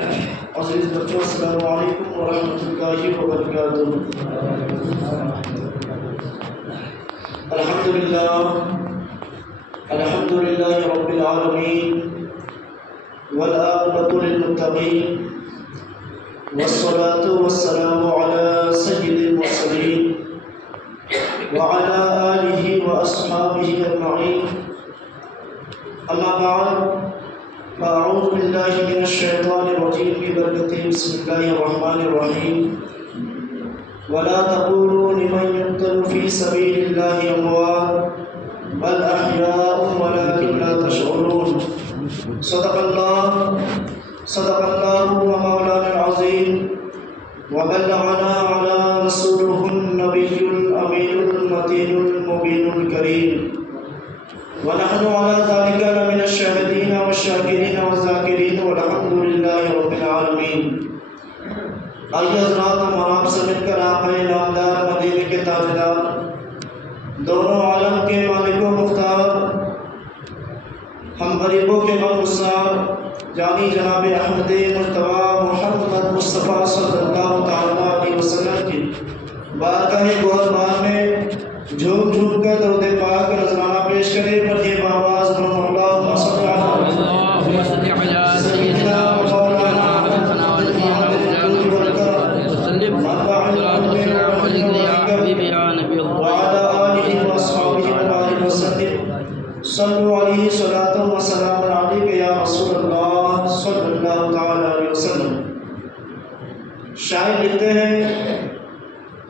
عزیز بچوں، السلام علیکم ورحمۃ اللہ وبرکاتہ۔ الحمدللہ رب العالمین والعاقبۃ للمتقین والصلاة والسلام علی سید المرسلین وعلی آلہ واصحابہ اجمعین، اما بعد فاعوذ باللہ من الشیطان الرجیم ببرکتہ بسم اللہ الرحمن الرحیم۔ ولا تقولوا لمن يقتل في سبيل الله اموات بل احیاء ولكن لا تشعرون۔ صدق اللہ مولانا العظیم وبلغنا على رسوله النبي الامین المتین المبین الکریم، ونحن على ذلك لمن الشاهدين والشاكرين والذاكرين والحمد لله رب العالمين۔ آئیے حضرات، ہم آپ سے مل کر آقا نامدار مدینے کے تاجدار، دونوں عالم کے مالک و مختار، ہم غریبوں کے غمگسار جانی جناب احمد مجتبی محمد مصطفیٰ صلی اللہ تعالیٰ علیہ وسلم کی بارگاہ گوہربار میں جھوم جھوم کر درود پاک نذرانہ پیش کرے پر یہ باواز اللہم صلی علی سیدنا مولانا وعلی آلہ وصحبہ وسلم۔ صلوا علیہ صلاۃ و سلام علیک یا رسول اللہ صلی اللہ تعالی علیہ وسلم۔ شاعر لکھتے ہیں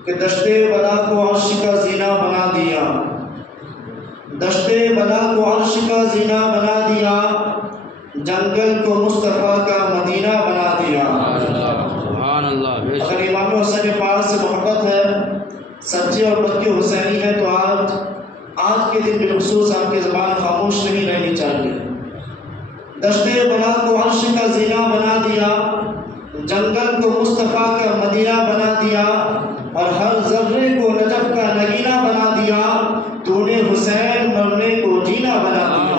کہ دشت بلا کو عرش کا زینہ بنا دیا، دشت بلا کو عرش کا زینہ بنا دیا، جنگل کو مصطفیٰ کا مدینہ بنا دیا۔ سبحان اللہ۔ اگر امام حسین پاک سے محبت ہے، سچے اور پکے حسینی ہے، تو آج کے دن بالخصوص آپ کی زبان خاموش نہیں رہنی چاہیے۔ دشت بلا کو عرش کا زینہ بنا دیا، جنگل کو مصطفیٰ کا مدینہ بنا دیا، اور ہر ذرے کو نجف کا نگینہ بنا دیا، تو نے حسین مرنے کو جینا بنا دیا۔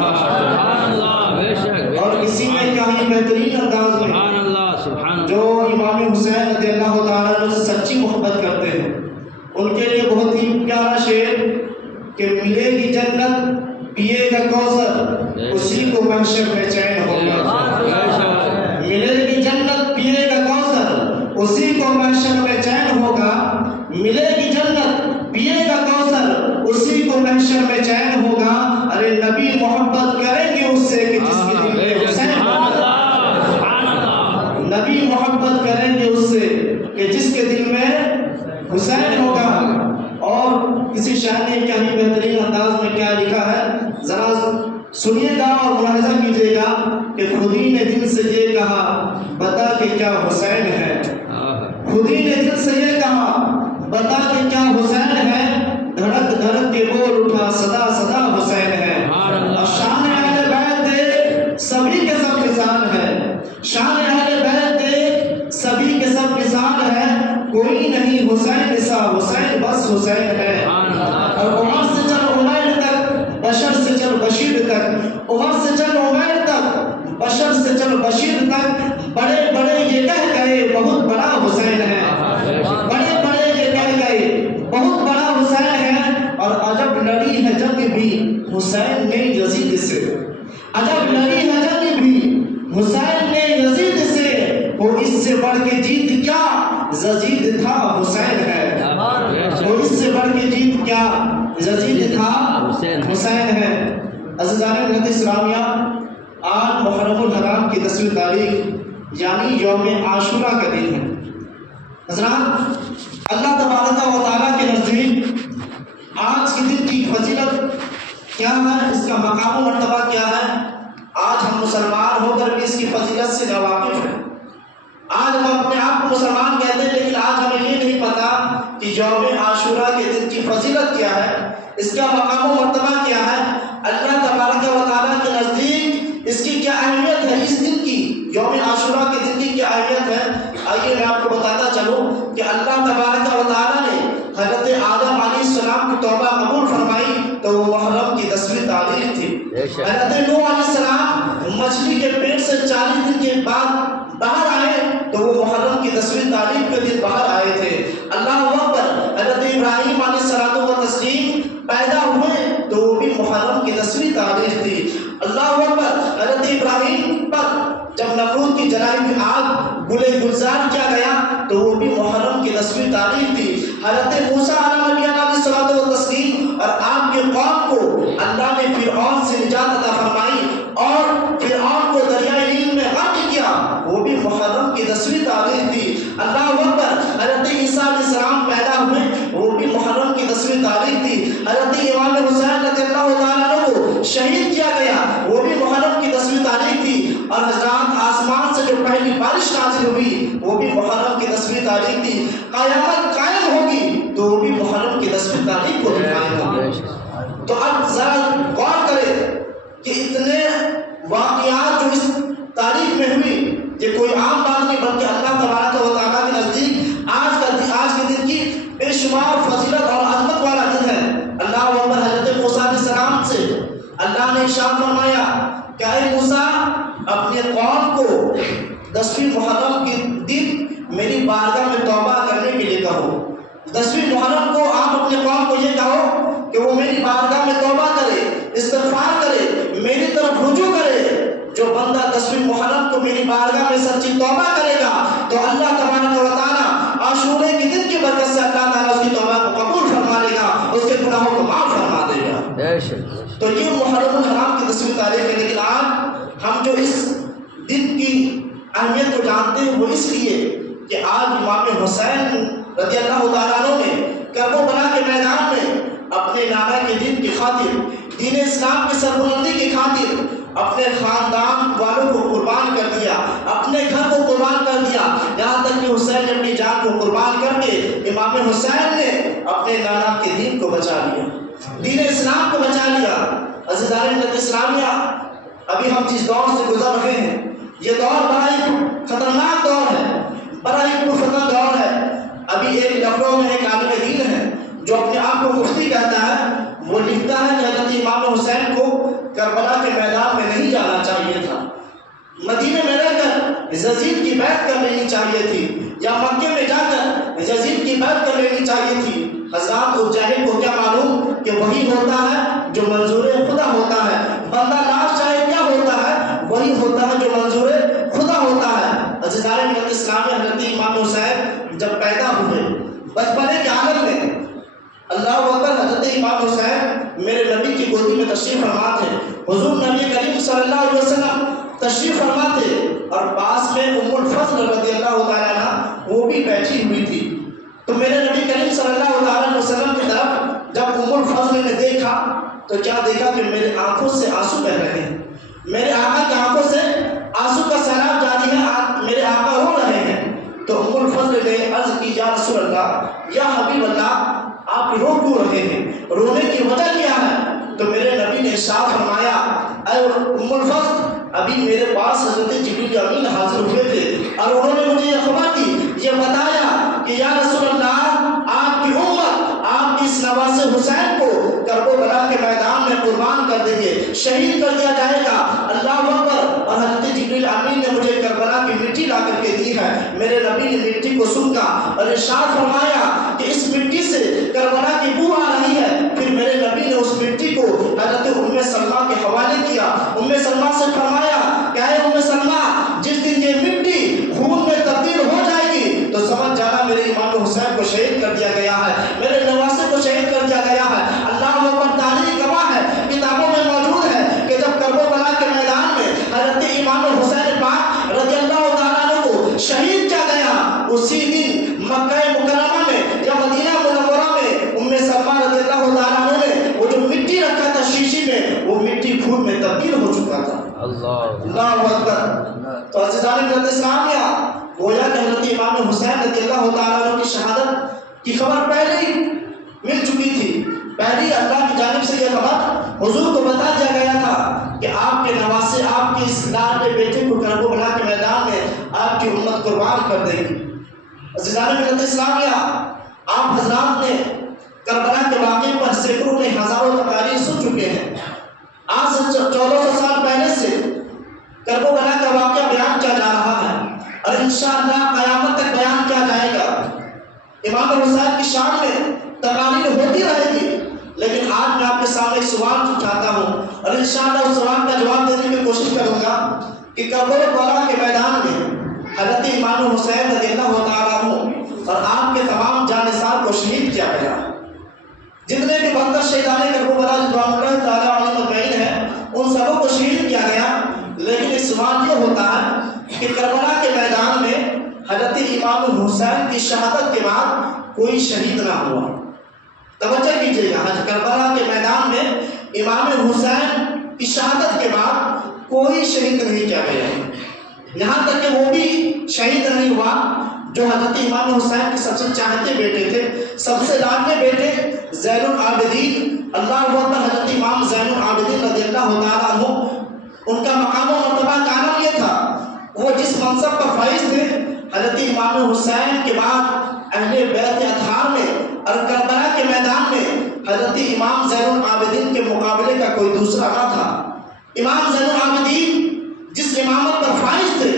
اور اسی میں کیا ہی بہترین انداز میں جو امام حسین رضی اللہ تعالیٰ عنہ سے سچی محبت کرتے ہیں، ان کے لیے بہت ہی پیارا شعر کہ ملے گی جنت پیے گا کوثر اسی کو محشر میں چین ہوگا۔ ملے گی جنت پیے گا کوثر اسی کو محشر میں چین ہوگا، ملے گی جنت پیے گا کوثر اسی کو محشر میں چین ہوگا۔ ارے نبی محبت کریں گے اس سے کہ جس کے دل میں حسین ہوگا، نبی محبت کریں گے اس سے کہ جس کے دل میں حسین ہوگا۔ اور کسی شاعر نے کیا ہی بہترین انداز میں کیا لکھا ہے، ذرا سنیے گا اور ملاحظہ کیجیے گا کہ خودی نے دل سے یہ کہا بتا کہ کیا حسین ہے، خودی نے دل سے یہ کہا بتا کہ کیا حسین ہے، دھڑک دھڑک کے بول اٹھا صدا صدا حسین ہے۔ اور شان اہل بیت دیکھ سبھی کے سب مثال ہے، شان اہل بیت دیکھ سبھی کے سب مثال ہے، کوئی نہیں حسین سا حسین بس حسین ہے۔ اور عمر سے چل عمیر تک بشر سے چل بشیر تک، عمر سے چل عمیر تک بشر سے چل بشیر تک، بڑے بڑے یہ کہہ گئے بہت بڑا حسین ہے، بڑے بڑے یہ کہہ گئے بہت بڑا حسین ہے۔ اور عجب لڑی ہے جنگ بھی حسین نے یزید سے، عجب لڑی ہے جنگ بھی حسین نے یزید سے، وہ اس سے بڑھ کے جیت کیا یزید تھا حسین ہے، وہ اس سے بڑھ کے جیت کیا یزید تھا حسین ہے۔ عزیزان ملت اسلامیہ، آج محرم الحرام کی 10ویں تاریخ یعنی یوم عاشورہ کا دن ہے۔ حضرات، اللہ تبارک و تعالیٰ کے نزدیک آج کے دن کی فضیلت کیا ہے، اس کا مقام و مرتبہ کیا ہے، آج ہم مسلمان ہو کر بھی اس کی فضیلت سے ناواقف ہیں۔ آج ہم اپنے آپ کو مسلمان کہتے ہیں، لیکن آج ہمیں یہ نہیں پتا کہ یوم عاشورہ کے دن کی فضیلت کیا ہے، اس کا مقام و مرتبہ کیا ہے، اللہ تبارک و تعالیٰ کے نزدیک اس کی کیا اہمیت ہے، اس دن کی یوم عاشورہ کے دن کی کیا اہمیت ہے۔ آئیے میں آپ کو بتاتا چلوں کہ اللہ تبارک و تعالیٰ نے حضرت آدم علیہ السلام کی توبہ قبول فرمائی تو وہ محرم کی 10ویں تاریخ تھی۔ حضرت نوح علیہ السلام مچھلی کے پیٹ سے 40 دن کے بعد باہر آئے کے دن باہر آئے تھے۔ اللہ اکبر، حضرت ابراہیم علیہ الصلوۃ والتسلیم پیدا ہوئے تو وہ بھی محرم کی 10ویں تاریخ تھی۔ اللہ اکبر، حضرت ابراہیم پر جب نمرود کی جلائی ہوئی آگ گلے گلزار کیا گیا تو وہ بھی محرم کی 10ویں تاریخ تھی۔ حضرت موسیٰ علیہ الصلوۃ والتسلیم اور آپ کے قوم کو اللہ نے فرعون سے نجات عطا فرمائی اور فرعون کو دریائے نیل میں غرق کیا، وہ بھی محرم کی 10ویں تاریخ تھی۔ اللہ اکبر، حضرت عیسیٰ علیہ السلام پیدا ہوئے وہ بھی محرم کی 10ویں تاریخ تھی۔ حضرت امام حسین رضی اللہ تعالیٰ عنہ کو شہید کیا گیا وہ بھی محرم کی 10ویں تاریخ تھی، اور حضرات آسمان سے جو پہلی بارش نازل ہوئی وہ بھی محرم کی 10ویں تاریخ تھی۔ قیامت قائم ہوگی تو وہ بھی محرم کی 10ویں تاریخ کو قائم ہوگی۔ تو اب ذرا غور کریں کہ اتنے واقعات جو اس تاریخ میں ہوئی یہ کوئی عام بات نہیں، بلکہ اللہ تبارک و تعالیٰ کے نزدیک آج کے دن کی بے شمار فضیلت اور عظمت والا دن ہے۔ اللہ اکبر، حضرت موسیٰ علیہ السلام سے اللہ نے ارشاد فرمایا کہ اے موسیٰ اپنے قوم کو 10ویں محرم کے دن میری بارگاہ میں توبہ کرنے کے لیے کہو۔ 10ویں محرم کو آپ اپنے قوم کو یہ کہو کہ وہ میری بارگاہ میں توبہ کرے، استغفار کرے، میری طرف رجوع کرے۔ جو بندہ 10ویں محرم کو میری بارگاہ میں سچی توبہ کرے گا تو اللہ تبارک و تعالیٰ عاشورے کے دن کی برکت سے اللہ تعالیٰ اس کی توبہ کو قبول فرما لے گا، اس کے گناہوں کو معاف فرما دے گا۔ تو یہ محرم الحرام کی 10ویں تاریخ ہے، لیکن آج ہم جو اس دن کی اہمیت کو جانتے ہیں وہ اس لیے کہ آج امام حسین رضی اللہ تعالیٰ عنہ نے کربلا کے میدان میں اپنے نانا کے دین کی خاطر، دین اسلام کی سربلندی کی خاطر اپنے خاندان والوں کو قربان کر دیا، اپنے گھر کو قربان کر دیا، یہاں تک کہ حسین نے اپنی جان کو قربان کر کے امام حسین نے اپنے نانا کے دین کو بچا لیا، دین اسلام کو بچا لیا۔ عزیزان ملت اسلامیہ، ابھی ہم جس دور سے گزر رہے ہیں یہ دور بڑا ہی خطرناک دور ہے، بڑا ہی پرفتن دور ہے۔ ابھی ایک لکھنؤ میں ایک عالم دین ہے جو اپنے آپ کو مفتی کہتا ہے، وہ لکھتا ہے کہ حضرت امام حسین کو کربلا کے میدان میں نہیں جانا چاہیے تھا، مدینے میں رہ کر یزید کی بیعت کر لینی چاہیے تھی، یا مکے میں جا کر یزید کی بیعت کر لینی چاہیے تھی۔ حضرات اس جاہل کو کیا معلوم کہ وہی ہوتا ہے جو منظور خدا ہوتا ہے، بندہ لاش چاہے کیا ہوتا ہے وہی ہوتا ہے جو منظور خدا ہوتا ہے۔ عزیزان ملت اسلامیہ، حضرت امام حسین جب پیدا ہوئے بچپنے کے عالم میں، اللہ اکبر، حضرت امام حسین میرے نبی کی گودی میں تشریف فرما تھے، حضور نبی کریم صلی اللہ علیہ وسلم تشریف فرما تھے، اور پاس میں ام الفضل رضی اللہ تعالیٰ عنہ وہ بھی بیٹھی ہوئی تھی۔ تو میرے نبی کریم صلی اللہ علیہ وسلم کی طرف جب ام الفضل نے دیکھا تو کیا دیکھا کہ میرے آنکھوں سے آنسو بہ رہے ہیں، میرے آقا کی آنکھوں سے آنسو کا سیلاب جاری ہے، میرے آقا رو رہے ہیں۔ تو ام الفضل نے عرض کی یا رسول اللہ، یا حبیب اللہ، آپ رو کیوں رہے ہیں، رونے کی وجہ کیا ہے؟ تو میرے نبی نے ارشاد فرمایا اے ام الفضل، ابھی میرے پاس حضرت جبریل امین حاضر ہوئے تھے اور انہوں نے مجھے یہ خبر دی، یہ بتایا کہ یا رسول اللہ، آپ کی امت آپ کی اس نواز حسین کو کربلا کے میدان میں قربان کر دیں گے، شہید کر دیا جائے گا۔ اللہ اکبر، اور حضرت جبریل امین نے مجھے کربلا کی مٹی لا کر کے دی ہے۔ میرے نبی نے مٹی کو سونگا اور ارشاد فرمایا کہ اس مٹی سے کربلا کی بو آ رہی ہے۔ پھر میرے نبی نے اس مٹی کو حضرت ام سلمہ کے حوالے کیا، ام سلمہ سے فرمایا کہ اے ام سلمہ، جس دن یہ مٹی خون میں تبدیل ہو جائے گی تو سمجھ جانا میرے امام حسین کو شہید کر دیا گیا ہے، میرے نواسے کو شہید کر دیا گیا ہے۔ اللہ اکبر، تاریخ گواہ ہے، کتابوں میں موجود ہے کہ جب کربلا کے میدان میں حضرت امام حسین پاک رضی اللہ تعالیٰ عنہ کو شہید کیا گیا، اسی دن مکہ مکرمہ میں یا مدینہ منورہ میں ام سلمہ رضی اللہ تعالیٰ عنہ نے وہ جو مٹی رکھا تھا شیشی میں، وہ مٹی خون میں تبدیل ہو چکا تھا۔ اللہ اکبر۔ تو عزیزان ملت اسلامیہ، گویا کہ حضرت امام حسین رضی اللہ تعالیٰ عنہ کی شہادت کی خبر پہلے ہی مل چکی تھی، پہلی اللہ کی جانب سے یہ خبر حضور کو بتا دیا گیا تھا کہ آپ کے نواسے، آپ کے اس لاڈلے بیٹے کو کربلا کے میدان میں آپ کی امت قربان کر دے گی۔ عزیزان ملت اسلامیہ، آپ حضرات نے کربلا کے واقعے پر سینکڑوں نے ہزاروں تقاریر سن چکے ہیں۔ آج سے 1400 سال پہلے سے کربلا کا واقعہ بیان کیا جا رہا ہے۔ اور انشاءاللہ قیامت تک بیان کیا جائے گا۔ امام حسین کی شان میں تقاریر ہوتی رہے گی، لیکن آج میں آپ کے سامنے ایک سوال اٹھاتا ہوں اور انشاءاللہ اس سوال کا جواب دینے کی کوشش کروں گا کہ کربلا کے میدان میں حضرت امام حسین رضی اللہ تعالیٰ عنہ اور آپ کے تمام جانثار کو شہید کیا گیا۔ جتنے بھی 72 شہیدان کربلا رضوان اللہ تعالیٰ علیہ مجمعین ہیں ان سبوں کو شہید کیا گیا، لیکن اس سوال یہ ہوتا ہے کہ کربلا کے میدان میں حضرت امام حسین کی شہادت کے بعد کوئی شہید نہ ہوا۔ توجہ کیجیے گا، کربلا کے میدان میں امام حسین کی شہادت کے بعد کوئی شہید نہیں کیا گیا، یہاں تک کہ وہ بھی شہید نہیں ہوا جو حضرت امام حسین کے سب سے چاہتے بیٹے تھے، سب سے لاڈلے بیٹے زین العابدین اللہ اکبر حضرت امام زین العابدین رضی اللہ تعالیٰ عنہ، ان کا مقام و مرتبہ کا نام یہ تھا، وہ جس منصب پر فائز تھے حضرت امام حسین کے بعد اہل بیت اطہار میں اور کربلا کے میدان میں حضرت امام زین العابدین کے مقابلے کا کوئی دوسرا نہ تھا۔ امام زین العابدین جس امامت پر فائز تھے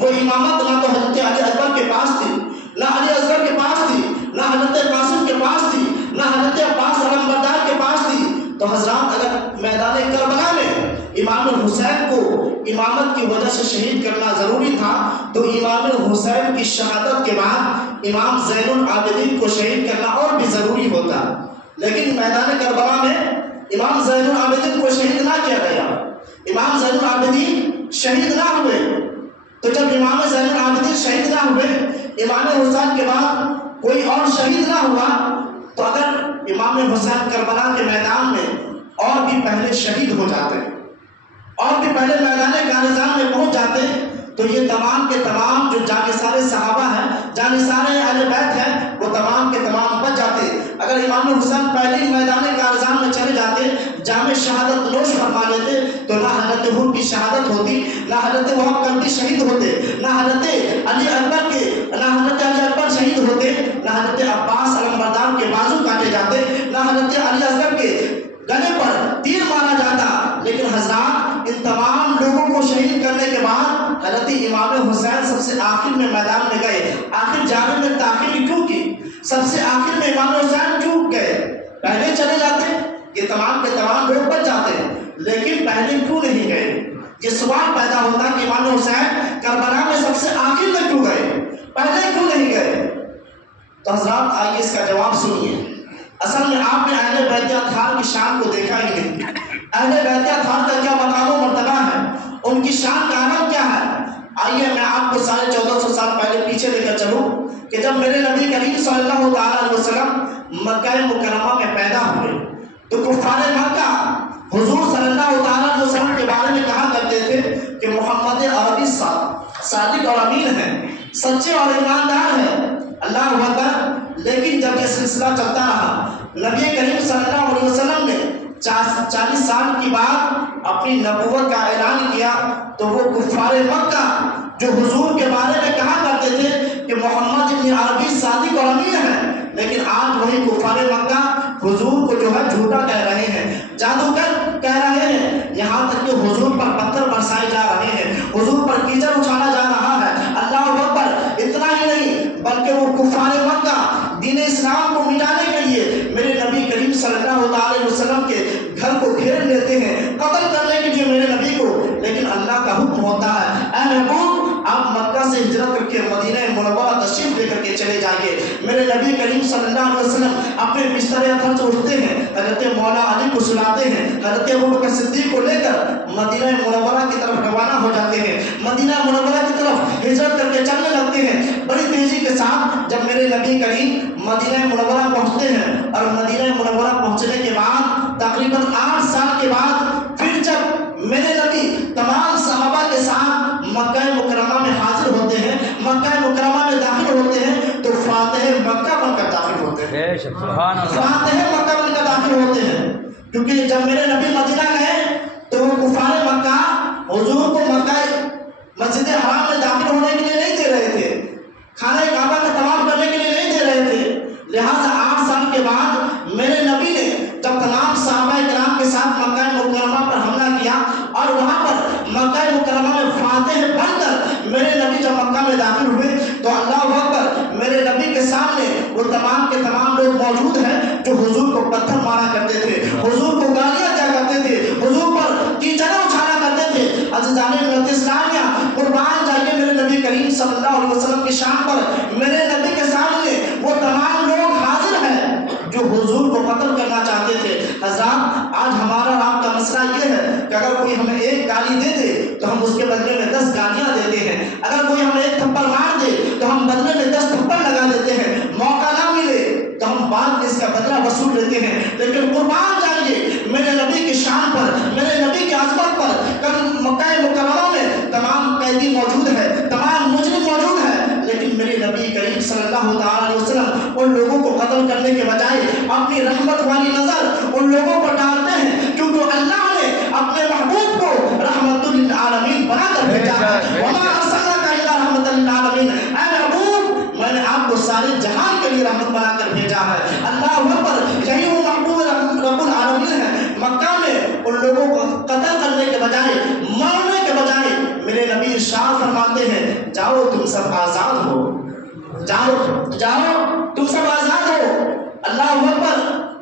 وہ امامت نہ تو حضرت علی اکبر کے پاس تھی، نہ علی اصغر کے پاس تھی، نہ حضرت قاسم کے پاس تھی، نہ حضرت عباس علمبردار کے پاس تھی۔ تو حضرات اگر میدان کربلا میں امام الحسین کو امامت کی وجہ سے شہید کرنا ضروری تھا تو امام الحسین کی شہادت کے بعد امام زین العابدین کو شہید کرنا اور بھی ضروری ہوتا، لیکن میدان کربلا میں امام زین العابدین کو شہید نہ کیا گیا، امام زین العابدین شہید نہ ہوئے۔ تو جب امام زین العابدین شہید نہ ہوئے، امام حسین کے بعد کوئی اور شہید نہ ہوا، تو اگر امام حسین کربلا کے میدان میں اور بھی پہلے شہید ہو جاتے اور بھی پہلے میدان کارزان میں پہنچ جاتے تو یہ تمام کے تمام جو جانثار صحابہ ہیں، جانثار اہل بیت ہیں، وہ تمام کے تمام بچ جاتے۔ اگر امام حسین پہلے ہی میدان کارزان میں چلے جاتے، جام شہادت نوش فرما لیتے، تو نہ حضرت حر کی شہادت ہوتی، نہ حضرت وہاب قلبی شہید ہوتے، نہ حضرت علی اکبر شہید ہوتے، نہ حضرت عباس علمبردار کے بازو کاٹے جاتے، نہ حضرت علی اصغر کے گلے پر تیر مارا جاتا۔ لیکن حضرات ان تمام لوگوں کو شہید کرنے کے بعد حضرت امام حسین سب سے آخر میں میدان میں گئے۔ آخر جانے میں تاخیر کیوں کی؟ سب سے آخر میں امام حسین کیوں گئے؟ پہلے چلے جاتے، یہ تمام کے تمام لوگ بچ جاتے، لیکن پہلے کیوں نہیں گئے؟ یہ سوال پیدا ہوتا کہ امام حسین کربلا میں سب سے آخر میں کیوں گئے، پہلے کیوں نہیں گئے؟ تو حضرات آئیے اس کا جواب سنیے۔ اصل میں آپ نے اہل بیت اطہار کی شان کو دیکھا ہی نہیں۔ اہل بیت اطہار کا کیا مقام و مرتبہ ہے، ان کی شان کا عالم کیا ہے؟ آئیے میں آپ کو 1450 سال پہلے پیچھے لے کر چلوں کہ جب میرے نبی کریم صلی اللہ علیہ وسلم مکہ مکرمہ میں پیدا ہوئے تو کفار مکہ حضور صلی اللہ علیہ وسلم کے بارے میں کہا کرتے تھے کہ محمد عربی صادق اور امین ہیں، سچے اور ایماندار ہیں، اللہ اکبر۔ لیکن جب یہ سلسلہ چلتا رہا، نبی کریم صلی اللہ علیہ وسلم نے 40 سال کی بعد اپنی نبوت کا اعلان کیا تو وہ کفار مکہ جو حضور کے بارے میں کہا کرتے تھے کہ محمد ابن عربی صادق اور امین ہیں، لیکن آج وہی کفار مکہ حضور کو جو ہے جھوٹا کہہ رہے ہیں، جادوگر کہہ رہے ہیں، یہاں تک کہ حضور پر پتھر برسائے جا رہے ہیں، حضور پر کیچڑ اچھالا جا رہا ہے۔ اللہ اکبر۔ اتنا ہی نہیں بلکہ وہ کفار مکہ دین اسلام کو مٹانے کے لیے میرے نبی کریم صلی اللہ علیہ وسلم کے گھر کو گھیر لیتے ہیں، قتل کرنے کے لیے میرے نبی کو، لیکن اللہ کا حکم ہوتا ہے اے محبوب آپ مکہ سے ہجرت کر کے مدینہ منورہ تشریف لے کر کے چلے جائیے۔ میرے نبی کریم صلی اللہ علیہ وسلم اپنے بستر اطہر سے اٹھتے ہیں، حضرت مولا علی کو سلاتے ہیں، حضرت ابوبکر صدیق کو لے کر مدینہ منورہ کی طرف روانہ ہو جاتے ہیں، مدینہ منورہ کی طرف ہجرت کر کے چلنے لگتے ہیں بڑی تیزی کے ساتھ۔ جب میرے نبی کریم مدینہ منورہ پہنچتے ہیں اور مدینہ منورہ پہنچنے کے بعد تقریباً 8 سال کے بعد پھر جب میرے نبی تمام صحابہ کے ساتھ مکہ مکرمہ میں حاضر ہوتے ہیں، مکہ مکرمہ میں داخل ہوتے ہیں تو فاتح مکہ بن کر داخل ہوتے ہیں، فاتح مکہ بن کر داخل ہوتے ہیں، کیونکہ جب میرے نبی مدینہ گئے تو وہ کفار مکہ حضور کو مکہ مسجد حرام میں داخل ہونے کے لیے نہیں دے رہے تھے، خانہ کعبہ کا طواف کرنے کے لیے نہیں دے رہے تھے، لہٰذا 8 سال کے بعد میرے نبی نے جب تمام صحابہ کرام کے ساتھ مکہ مکرمہ پر حملہ کیا اور وہاں پر مکہ مکرمہ میں فاتح بن کر میرے نبی جب مکہ میں نبی کے سامنے وہ تمام کے تمام لوگ موجود ہیں جو حضور کو پتھر مارا کرتے تھے، حضور کو گالیاں دیا کرتے تھے، حضور پر کیچڑ اچھالا کرتے تھے۔ عزیزان ملت اسلامیہ، قربان جائیے میرے نبی کریم صلی اللہ علیہ وسلم کی شان پر، میرے نبی کے سامنے وہ تمام لوگ حاضر ہیں جو حضور کو قتل کرنا چاہتے تھے۔ حضرات، آج ہمارا اور آپ کا مسئلہ یہ ہے کہ اگر کوئی ہمیں ایک گالی دے دے تو ہم اس کے بدلے میں 10 گالیاں دیتے ہیں، اگر کوئی ہمیں ایک تھپڑ مار دے تو ہم بدلے میں 10 تھپڑ لگا دیتے ہیں، موقع نہ ملے تو ہم بعد میں اس کا بدلہ وصول لیتے ہیں۔ لیکن قربان جائیے میرے نبی کی شان پر، میرے نبی کی عظمت پر، کل مکہ مکرمہ میں تمام قیدی موجود ہے، تمام مجرم موجود ہے، لیکن میرے نبی کریم صلی اللہ تعالی علیہ وسلم ان لوگوں کو قتل کرنے کے بجائے اپنی رحمت والی نظر ان لوگوں پر ڈالتے ہیں، کیونکہ اللہ نے اپنے محبوب کو رحمت للعالمین بنا کر بھیجا ہے۔ وما ارسلناک الا رحمۃ للعالمین، اے محبوب میں نے آپ کو سارے جہان کے لیے رحمت بنا کر بھیجا ہے۔ اللہ اکبر، یہی وہ محبوب رب العالمین ہے۔ مکہ میں ان لوگوں کو قتل کرنے کے بجائے، مارنے کے بجائے میرے نبی ارشاد فرماتے ہیں جاؤ تم سب آزاد ہو، جاؤ تم سب آزاد ہو۔ اللہ اکبر،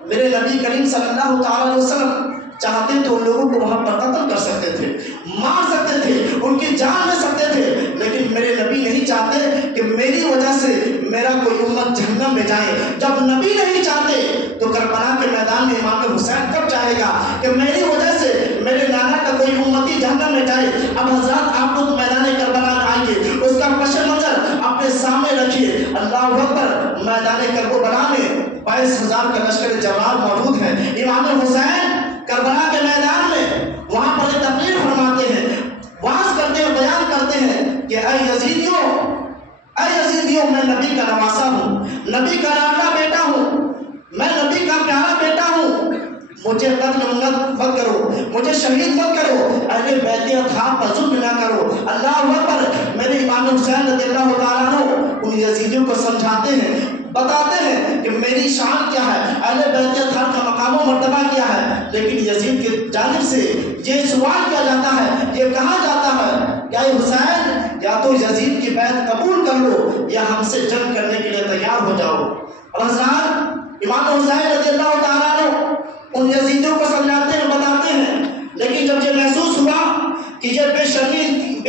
میرے نبی کریم صلی اللہ تعالی علیہ وسلم چاہتے تو ان لوگوں کو وہاں پر قتل کر سکتے تھے، مار سکتے تھے، ان کی جان لے سکتے تھے، لیکن میرے نبی نہیں چاہتے کہ میری وجہ سے میرا کوئی امت جہنم میں جائے۔ جب نبی نہیں چاہتے تو کربلا کے میدان میں امام حسین کب چاہے گا کہ میری وجہ سے میرے نانا کا کوئی امتی جہنم میں جائے؟ اب حضرات آپ لوگ میدان کربلا میں آئیے، اس کا پس منظر اپنے سامنے رکھیے۔ اللہ اکبر، میدان کربلا میں 22,000 کا لشکر جوار موجود ہے۔ امام حسین کربلا کے میدان میں وہاں پر تقریر فرماتے ہیں، واعظ کرتے ہیں، بیان کرتے ہیں کہ اے یزیدیو میں نبی کا نواسا ہوں، نبی کا لاڈلا بیٹا ہوں، میں نبی کا پیارا بیٹا ہوں، مجھے قتل مت کرو، مجھے شہید مت کرو، اہل بیت اطہار پر ظلم نہ کرو۔ اللہ اکبر، میرے امام حسین رضی اللہ تعالیٰ عنہ ان یزیدیوں کو سمجھاتے ہیں، بتاتے ہیں کہ میری شان کیا ہے، اہل بیت اطہار کا مقام و مرتبہ کیا ہے، لیکن یزید کی جانب سے یہ سوال کیا جاتا ہے، یہ کہا جاتا ہے کہ اے حسین یا تو یزید کی بیعت قبول کر لو یا ہم سے جنگ کرنے کے لیے تیار ہو جاؤ۔ اور حضرات، امام حسین رضی اللہ تعالیٰ عنہ ان یزیدیوں کو سمجھاتے ہیں، بتاتے ہیں، لیکن جب یہ محسوس ہوا کہ یہ بے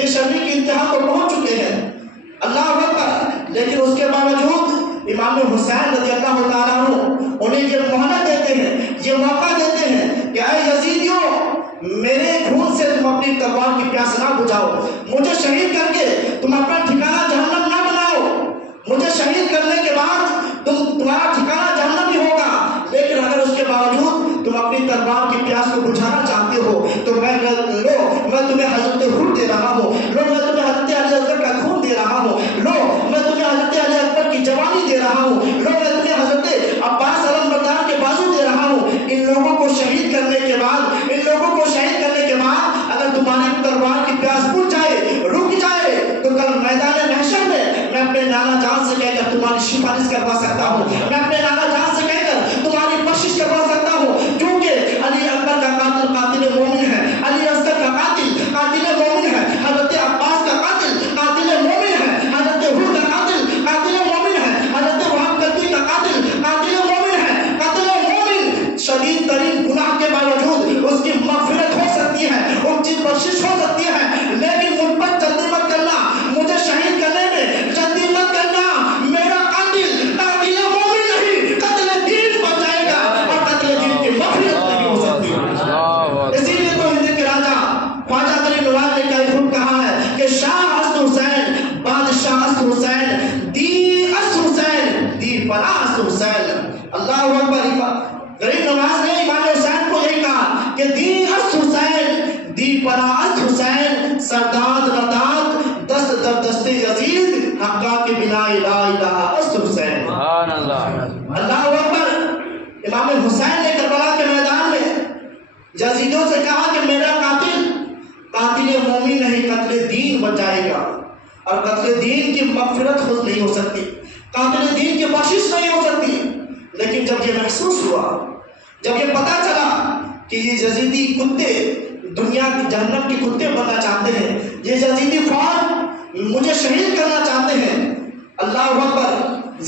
شرمی کی انتہا کو پہنچ چکے ہیں، اللہ اکبر، لیکن اس کے باوجود امام حسین رضی اللہ تعالیٰ عنہ انہیں یہ مہلت دیتے ہیں، یہ موقع دیتے ہیں کہ اے یزیدیوں، میرے خون سے تم اپنی تلوار کی پیاس نہ بجھاؤ، مجھے شہید کر کے تم اپنا ٹھکانہ جہنم نہ بناؤ، مجھے شہید کرنے کے بعد تمہارا ٹھکانہ جہنم ہی ہوگا، لیکن اگر اس کے باوجود تم اپنی تلوار کی پیاس کو بجھانا چاہتے ہو تو میں تمہیں حضرت حر دے رہا ہوں، میں تمہیں حضرت علی اکبر کا خون دے رہا ہوں، میں تمہیں حضرت علی اکبر کی جوانی دے رہا ہوں، میں تمہیں حضرت عباس علمبردار کے بازو دے رہا ہوں۔ ان لوگوں کو شہید کرنے کے بعد اگر تمہاری تلوار کی پیاس بجھ جائے، رک جائے، تو کل میدان محشر میں اپنے نانا جان سے کہہ کر تمہاری سفارش کروا سکتا ہوں، میں اپنے نانا جان سے کہہ کر تمہاری بخشش کروا سکتا ہوں، کیونکہ علی اکبر کا قاتل قاتل مومن ہے، علی اصغر کا قاتل قاتل مومن ہے، حضرت عباس کا قاتل قاتل مومن ہے، حضرت حر کا قاتل قاتل مومن ہے، حضرت وہاب قلبی کا قاتل قاتل مومن ہے۔ قاتل مومن شدید ترین گناہ کے باوجود اس کی مغفرت ہو سکتی ہے، ان کی بخشش ہو سکتی ہے، لیکن مجھ پر جلدی مت کرنا، مجھے شہید کرنے میں جلدی مت کرنا، میرا قاتل قاتل مومن نہیں، قتل دین بن جائے گا اور قتل دین کی مغفرت نہیں ہو سکتی۔ اسی لیے تو ہند کے راجا خواجہ غریب نواز نے کیا خوب کہا ہے کہ شاہ است حسین، بادشاہ است حسین، دی است حسین، دی پناہ است حسین۔ اللہ اکبر، غریب نواز نے امام حسین کو یہی کہا کہ دی است حسین، دی پناہ است حسین، سرداد نداد دست در دست یزید، حقا کے بنا لا الہ است حسین۔ سبحان اللہ۔ اللہ اکبر، امام حسین نے کربلا کے میدان میں یزیدوں سے کہا کہ میرا قاتل قاتل مومن نہیں، قتل دین بن جائے گا، اور قتل دین کی مغفرت خود نہیں ہو سکتی، قاتل دین کی بخشش نہیں ہو سکتی۔ لیکن جب یہ محسوس ہوا، جب یہ پتا چلا کہ یہ یزیدی کتے دنیا کی جہنم کے کتے بننا چاہتے ہیں، یہ یزیدی فوج مجھے شہید کرنا چاہتے ہیں، اللہ اکبر،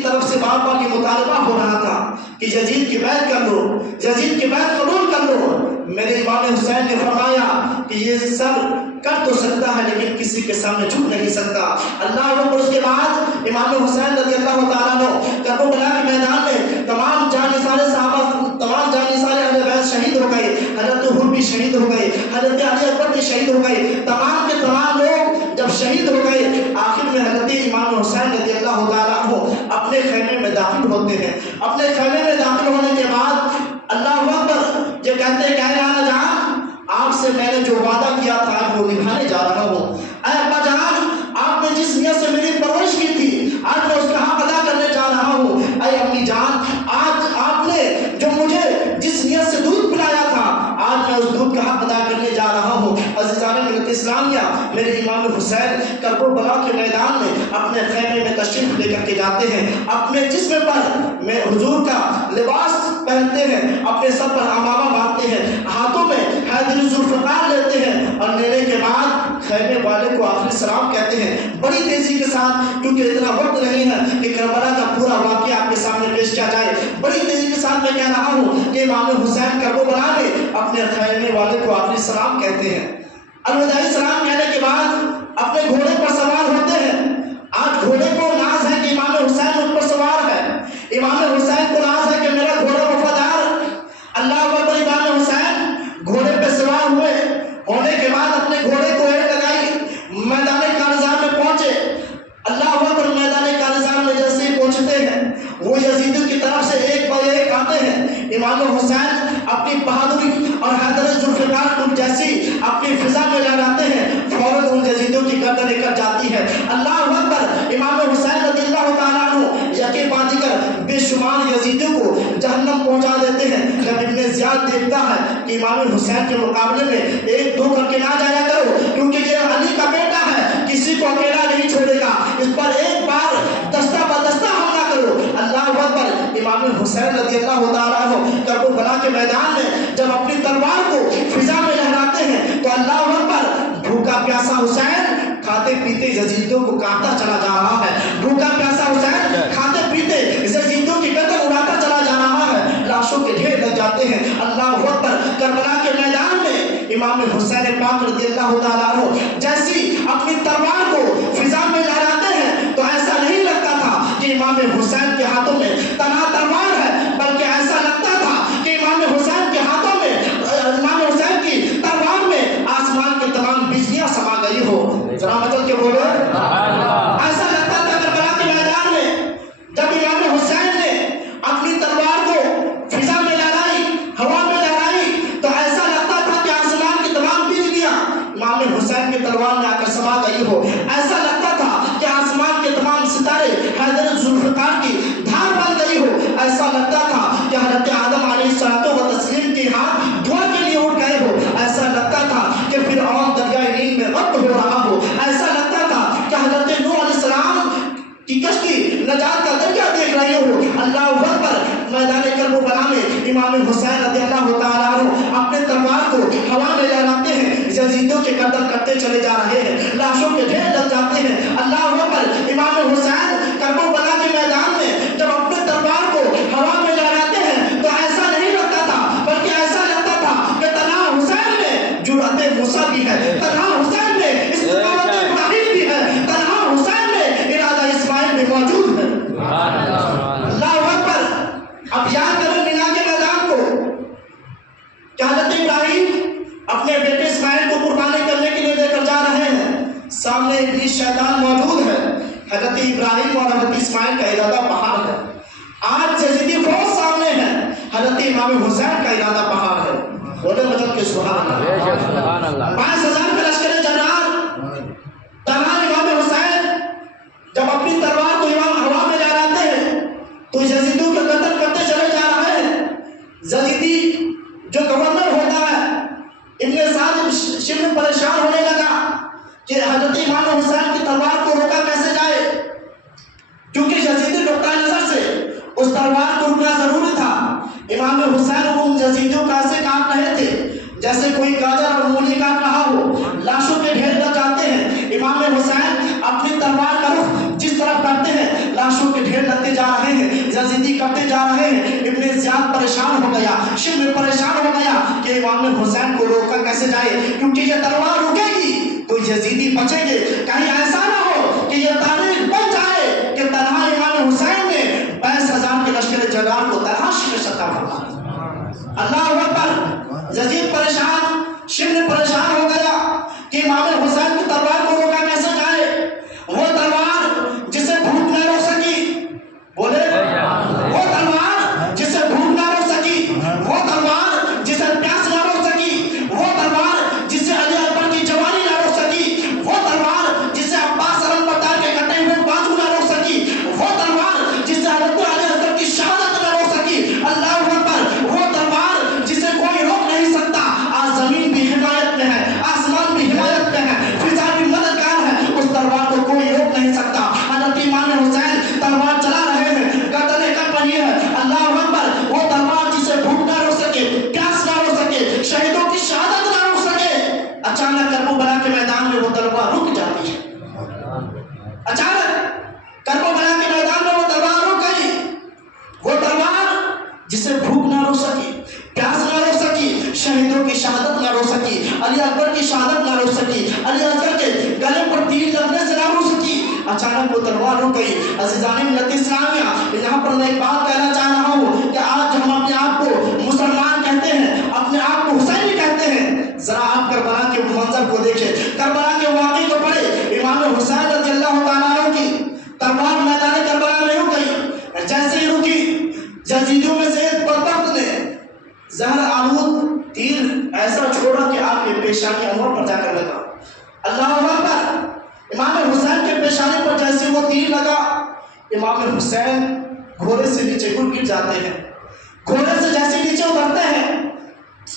کی طرف سے بار بار یہ مطالبہ ہو رہا تھا کہ یزید کی بیعت کر لو، یزید کی بیعت قبول کر لو۔ میرے امام حسین نے فرمایا کہ یہ سب کر تو سکتا ہے لیکن کسی کے سامنے جھک نہیں سکتا۔ اللہ اکبر۔ اس کے بعد امام حسین رضی اللہ تعالیٰ عنہ کربلا کے میدان میں تمام جانثار صحابہ، تمام جانثار اہل بیت شہید ہو گئے، حضرت حر بھی شہید ہو گئے، حضرت علی اکبر بھی شہید ہو گئے، تمام کے تمام لوگ جب شہید ہو گئے، آخر میں حضرت امام حسین رضی اللہ تعالیٰ عنہ اپنے خیمے میں داخل ہوتے ہیں۔ اپنے خیمے میں داخل ہونے کے بعد اللہ اکبر یہ کہتے ہیں کہ اے نانا جان، آپ سے میں نے جو وعدہ کیا تھا آج وہ نبھانے جا رہا ہوں۔ اے ابا جان، آپ نے جس نیت سے میری پرورش کی تھی آج میں اس کا حق ادا کرنے جا رہا ہوں۔ اے امی جان، آج آپ نے جو مجھے جس نیت سے دودھ پلایا تھا آج میں اس دودھ کا حق ادا کرنے جا رہا ہوں۔ عزیزان ملت اسلامیہ، میرے امام حسین کربلا کے میدان میں اپنے خیمے میں تشریف لے کر کے جاتے ہیں، اپنے جسم پر میں حضور کا لباس پہنتے ہیں، اپنے سر پر امامہ باندھتے ہیں، ہاتھوں میں حیدری ذوالفقار لیتے ہیں اور لینے کے بعد خیمے والے کو آخری سلام کہتے ہیں بڑی تیزی کے ساتھ، کیونکہ اتنا وقت نہیں ہے کہ کربلا کا پورا واقعہ آپ کے سامنے پیش کیا جائے۔ بڑی تیزی کے ساتھ میں کہہ رہا ہوں کہ امام حسین کربلا میں اپنے خیمے والے کو آخری سلام کہتے ہیں۔ الوداعی سلام کہنے کے بعد اپنے گھوڑے پر سوار ہوتے ہیں۔ آج گھوڑے کو ناز ہے کہ امام حسین ان پر سوار ہے، امام حسین کو ناز ہے کہ میرا گھوڑا وفادار۔ اللہ اکبر۔ امام حسین گھوڑے پہ سوار ہونے کے بعد اپنے گھوڑے کو ایک لگائی، میدان کارزار میں پہنچے۔ اللہ اکبر۔ میدان کارزار میں جیسے ہی پہنچتے ہیں وہ یزیدیوں کی طرف سے ایک بائی ایک آتے ہیں۔ امام حسین اپنی بہادری اور حیدر ذوالفقار کو جیسی اپنی فضا میں لہراتے ہیں، فوراً ان یزیدیوں کی گردن نکل جاتی ہے۔ اللہ اکبر۔ امام حسین رضی اللہ تعالیٰ عنہ یقین باندھ کر بے شمار یزیدیوں کو جہنم پہنچا دیتے ہیں۔ جب ابن زیاد دیکھتا ہے کہ امام حسین کے مقابلے میں ایک دو کر کے نہ جایا کرو، کیونکہ یہ علی کا بیٹا ہے، کسی کو اکیلا نہیں چھوڑے گا، اس پر ایک بار دستہ بدستہ حملہ کرو۔ اللہ اکبر۔ امام حسین رضی اللہ تعالیٰ عنہ کربلا کے میدان میں جب اپنی تلوار کو فضا میں لہراتے ہیں تو اللہ اکبر، بھوکا پیاسا حسین کھاتے پیتے یزیدوں کو کاٹتا چلا جا رہا ہے، بھوکا پیاسا حسین کھاتے پیتے یزیدوں کی گردن اڑاتا چلا جا رہا ہے، لاشوں کے ڈھیر لگ جاتے ہیں۔ اللہ اکبر۔ کربلا کے میدان میں امام حسین پاک رضی اللہ تعالیٰ عنہ جیسی اپنی تلوار کو فضا میں لہراتے ہیں تو ایسا نہیں لگتا تھا کہ امام حسین کے ہاتھوں میں تنہا تلوار ہے، بلکہ ایسا لگتا تھا کہ امام حسین کے ہاتھوں میں، امام حسین کی تلوار میں آسمان کی تمام بجلیاں سما گئی ہو۔ ذرا مدد کے بولو۔ ایسا لگتا تھا کربلا کے میدان میں جب امام حسین نے اپنی تلوار کو فضا میں لہرائی، ہوا میں لہرائی، تو ایسا لگتا تھا کہ آسمان کی تمام بجلیاں امام حسین کی تلوار میں آ کر سما گئی ہو۔ ایسا لگتا تھا کہ آسمان کے تمام ستارے حیدر ذوالفقار کی دھار بن گئی ہو۔ ایسا لگتا تھا کہ حضرت آدم علیہ الصلوۃ والتسلیم کے ہاتھ دعا کے لیے اٹھ گئے ہو۔ ایسا لگتا تھا کہ فرعون دریائے نیل میں غرق ہو رہا ہو۔ ایسا لگتا تھا کہ حضرت نوح علیہ السلام کی کشتی نجات کا دریا دیکھ رہے ہو۔ اللہ اکبر۔ میدان کربلا میں امام حسین رضی اللہ تعالیٰ عنہ اپنے تلوار کو ہوا میں لہراتے ہیں، یزیدوں کے قتل کرتے چلے جا رہے ہیں، لاشوں کے ڈھیر لگ جاتے ہیں۔ اللہ اکبر۔ امام حسین کربلا کے میدان میں جب اپنے تلوار کو ہوا میں لہراتے ہیں تو ایسا نہیں لگتا تھا، بلکہ ایسا لگتا تھا کہ تنہا حسین میں جرأت موسیٰ بھی ہے، تنہا حسین میں استقامت ابراہیم بھی ہے، تنہا حسین میں ارادہ اسماعیل بھی موجود ہے۔ اللہ اکبر۔ اب یاد کریں مینا کے میدان کو کہ حضرت ابراہیم اپنے بیٹے اسماعیل کو قربانی کرنے کے لیے لے کر جا رہے ہیں، سامنے ابلیس شیطان موجود ہے، حضرت ابراہیم اور حضرت اسماعیل کا ارادہ پہاڑ ہے۔ آج یزیدی فوج سامنے ہے، حضرت امام حسین کا ارادہ پہاڑ ہے۔ بولے مدد کے سبحان اللہ۔ 5000 کا لشکر جنرال تنہا امام حسین جب اپنی تلوار کو امام ہوا میں لہراتے ہیں تو یزیدوں کے قتل کرتے چلے جا رہے ہیں۔ یزیدی جو گورنر ہوتا ہے ابن سعد شبر پریشان ہونے لگا کہ حضرت امام حسین کی تلوار کو روکا کیسے جائے، کیونکہ یزیدی نقطۂ نظر سے اس تلوار کو رکنا ضروری تھا۔ امام حسین ان یزیدیوں کا ایسے کاٹ رہے تھے جیسے کوئی گاجر اور مولی کاٹ رہا ہو، لاشوں کے ڈھیر لگ جاتے ہیں۔ امام حسین اپنی تلوار کا رخ جس طرف کرتے ہیں لاشوں کے ڈھیر لگتے جا کہ امام حسین کو روکا کیسے جائے، کیونکہ یہ تلوار رکے گی تو یزیدی بچیں گے، کہیں ایسا نہ ہو کہ یہ تاریخ بن جائے کہ تنہا امام حسین نے 22,000 کے لشکر جلال کو تلاش میں شکا فرمایا۔ اللہ اکبر، یزید پریشان، شبر پریشان ہو گیا کہ امام حسین کی تلوار کو روکا کیسے جائے، وہ تلوار جسے بھوک نہ روک سکی، بولے وہ تلوار جسے بھوک نہ روک سکی، وہ تلوار جسے پیاس نہ روک سکی، وہ تلوار جسے علی اکبر کی جوانی نہ روک سکی، وہ تلوار جسے عباس علمبردار کے کٹے ہوئے بازو نہ روک سکی، وہ تلوار جسے حضرت علی اکبر کی شہادت نہ روک سکی۔ اللہ اکبر، وہ تلوار جسے کوئی روک نہیں سکتا۔ آج زمین بھی حمایت میں ہے، آسمان بھی حمایت میں ہے، فضا بھی مددگار ہے، اس تلوار کو کوئی روک نہیں سکتا۔ حضرت امام حسین تلوار چلا رہے ہیں، گردنیں کٹ رہی ہے۔ اللہ اکبر، وہ تلوار جسے بھوک نہ روک سکے، پیاس نہ روک سکے، شہیدوں کی شہادت نہ روک سکے، اچانک کربلا کے میدان میں وہ تلوار رک جاتی ہے۔ اچانک کربلا کے میدان میں وہ تلوار رک گئی۔ وہ تلوار جسے بھوک نہ روک سکی، پیاس نہ روک سکی، شہیدوں کی شہادت نہ روک سکی، علی اکبر کی شہادت نہ روک سکی، علی اکبر کے گلے پر تیر لگنے سے نہ روک سکی، اچانک وہ تلوار رک گئی۔ عزیزان ملت اسلامیہ، یہاں پر میں ایک بات کہنا چاہ رہا ہوں کہ آج ہم اپنے آپ کو مسلمان کہتے ہیں، اپنے آپ کو حسینی کہتے ہیں۔ ذرا آپ کربلا کے منظر کو دیکھیں، کربلا کے واقعے کو پڑھیں۔ امام حسین رضی اللہ تعالیٰ عنہ کی تلوار میدان کربلا میں رک گئی، جیسے ہی رکی یزیدیوں میں سے ایک بدبخت نے زہر آلود تیر ایسا چھوڑا کہ آپ کے پیشانی انور پر جا کر لگا۔ اللہ اکبر، امام حسین کے پیشانی پر جیسے وہ تیر لگا، امام حسین گھوڑے سے نیچے گر جاتے ہیں، گھوڑے سے جیسے نیچے اترتے ہیں،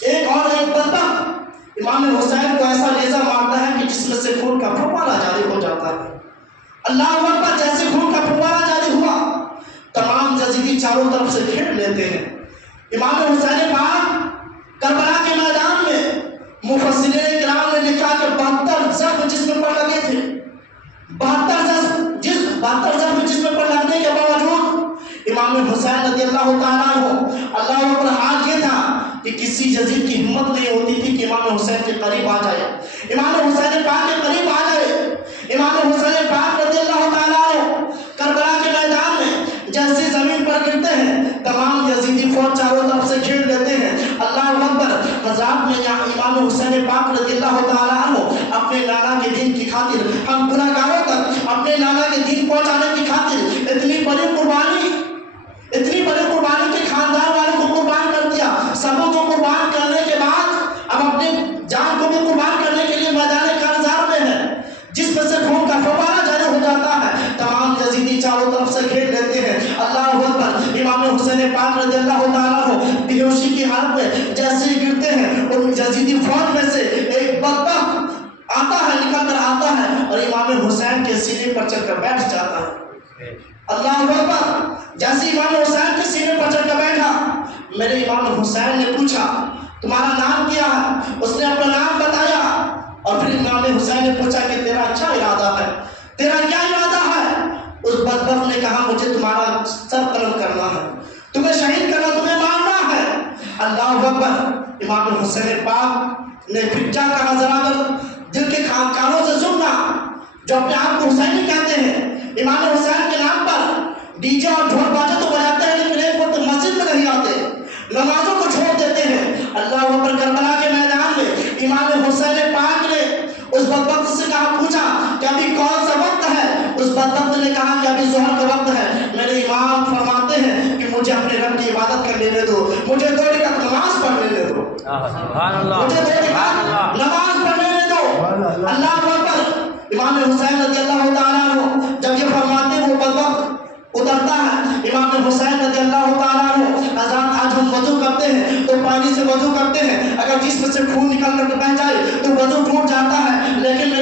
ایک بدبخت امام حسین کو ایسا نیزہ مارتا ہے کہ جس میں سے خون کا پھوارا جاری ہو جاتا ہے۔ اللہ اکبر، جیسے خون کا پھوارا جاری ہوا، تمام یزیدی چاروں طرف سے گھیر لیتے ہیں۔ امام حسین پاک کربلا کے میدان میں مفسرین کرام نے لکھا کہ 72 زخم جسم پر لگے تھے، 72 زخم جسم پر لگنے کے باوجود امام حسین رضی اللہ تعالیٰ عنہ، اللہ اکبر، حال یہ تھا کہ کسی یزید کی ہمت نہیں ہوتی تھی کہ امام حسین کے قریب آ جائے، امام حسین پاک کے قریب آ جائے۔ امام حسین پاک رضی اللہ تعالیٰ عنہ کربلا کے میدان میں جیسے زمین پر گرتے ہیں، تمام یزیدی فوج چاروں طرف سے گھیر لیتے ہیں۔ اللہ اکبر، حضرات میں امام حسین پاک رضی اللہ تعالیٰ عنہ اپنے نانا کے دین کی خاطر، ہم گناہگاروں تک اپنے نانا کے دین پہنچانے کی خاطر اتنی بڑی قربانی کے خاندان والوں کو قربان کر دیا۔ سبوں کو قربان کرنے کے بعد اب اپنے جان کو بھی قربان کرنے کے لیے میدان کارزار میں ہے، جس میں سے خون کا فوارہ جاری ہو جاتا ہے، تمام یزیدی چاروں طرف سے گھیر لیتے ہیں۔ اللہ اکبر، امام حسین پاک رضی اللہ تعالیٰ عنہ بے ہوشی کی حالت میں جیسے ہی گرتے ہیں، ان یزیدی فوج میں سے ایک بدبخت آتا ہے، نکل کر آتا ہے اور امام حسین کے سینے پر چڑھ کر بیٹھ جاتا ہے۔ اللہ اکبر، جیسے امام حسین کے سینے پر چڑھ کر بیٹھا، میرے امام حسین نے پوچھا تمہارا نام کیا ہے؟ اس نے اپنا نام بتایا، اور پھر امام حسین نے پوچھا کہ تیرا کیا ارادہ ہے، تیرا کیا ارادہ ہے؟ اس بدبخت نے کہا مجھے تمہارا سر قلم کرنا ہے، تمہیں شہید کرنا، تمہیں مارنا ہے۔ اللہ اکبر، امام حسین پاک نے پھر کیا کہا، ذرا کر دل کے کانوں سے سننا، جو اپنے آپ کو حسینی کہتے ہیں، امام حسین کے نام پر ڈی جے اور ڈھول باجے تو بجاتے ہیں، لیکن ایک وقت مسجد میں نہیں آتے، نمازوں کو چھوڑ دیتے ہیں۔ اللہ اکبر، کربلا کے میدان میں امام حسین پاک نے اس بدبخت سے کہا، پوچھا کہ ابھی کون سا وقت ہے؟ اس بدبخت نے کہا کہ ابھی ظہر کا وقت ہے۔ میرے امام فرماتے ہیں کہ مجھے اپنے رب کی عبادت کر لینے دو، مجھے 2 رکعت نماز پڑھ لینے دو، مجھے 2 رکعت نماز پڑھ لینے دو۔ اللہ اکبر، امام حسین رضی اللہ تعالیٰ عنہ جب یہ فرماتے وہ بدبخت اترتا ہے۔ امام حسین رضی اللہ تعالیٰ عنہ، آج ہم وضو کرتے ہیں تو پانی سے وضو کرتے ہیں، اگر جسم سے خون نکل کر بہ جائے تو وضو ٹوٹ جاتا ہے، لیکن